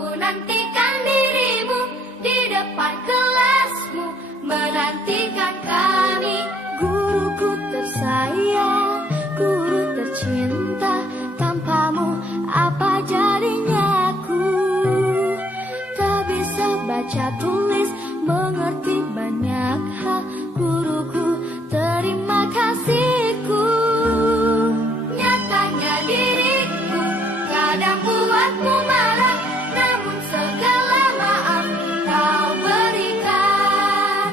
ku nantikan dirimu di depan kelasmu, menantikan kami. Guruku tersayang, guru tercinta, tanpamu apa jadinya aku? Tak bisa baca tulis, mengerti banyak hal. Guruku, terima kasihku. Nyatanya diriku kadang buatmu marah, namun segala maaf kau berikan.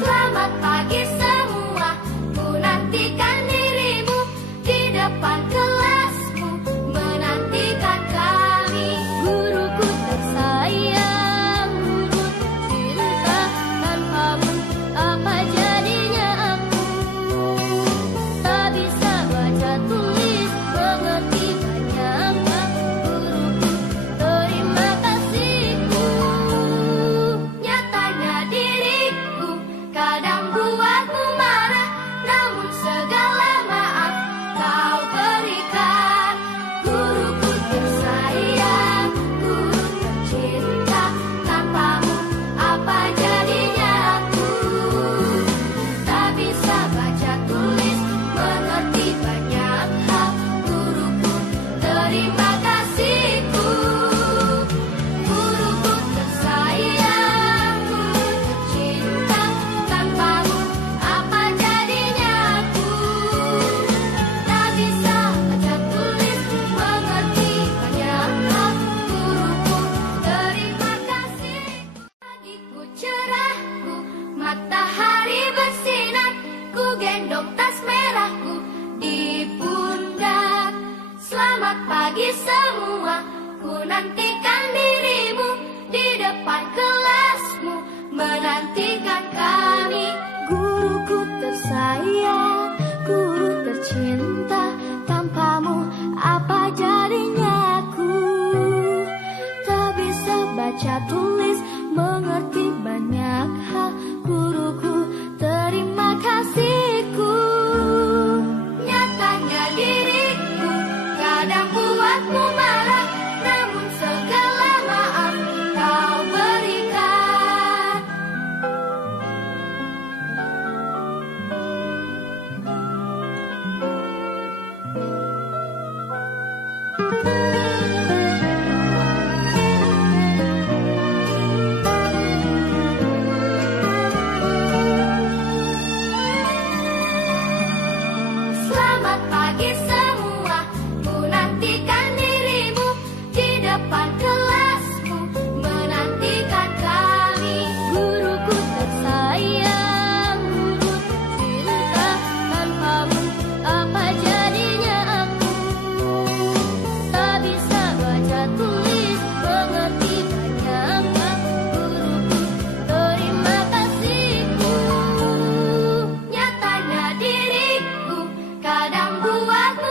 Selamat pagi semua, ku nantikan dirimu di depan kelasmu, menantikan kami. Guruku tersayang, guru tercinta, tanpamu apa jadinya aku? Tak bisa baca tulis, mengerti banyak hal. Guruku, terima kasihku. Nyatanya diriku kadang buatmu marah, namun segala maaf kau berikan. Guruku tersayang, guru tercinta, tanpamu apa jadinya aku? Tak bisa baca tulis, mengerti banyak hal. Guruku, terima kasihku. Guruku tersayang, guru tercinta, tanpamu apa jadinya aku? Tak bisa baca tulis, mengerti banyak hal. Guruku, terima kasih. Pagiku cerahku, matahari bersinar, ku gendong tas merahku di pundak. Selamat pagi semua, ku nantikan dirimu di depan kelasmu, menantikan kami. Guruku tersayang, guru tercinta, tanpamu apa jadinya aku? Tak bisa baca tulis, mengerti banyak hal. Guruku, terima kasihku. Nyatanya diriku kadang buatmu marah, namun segala maaf kau berikan. Selamat pagi semua, ku nantikan dirimu di depan kelasmu, menantikan kami. Guruku tersayang, guru tercinta, tanpamu apa jadinya aku? Tak bisa baca tulis, mengerti banyak hal. Guruku, terima kasihku. Nyatanya diriku kadang buatmu